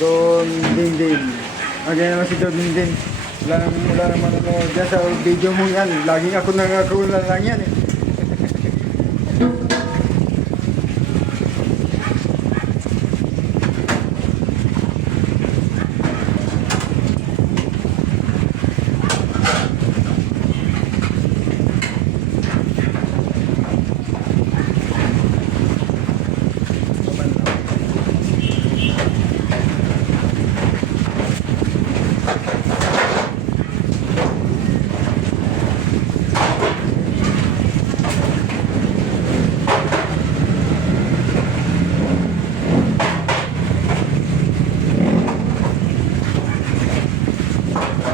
Don Dindin. Ang ganyan naman si Don Dindin. Wala, wala naman ano. Diyan sa video mo yan. Laging ako nangako na lang yan eh.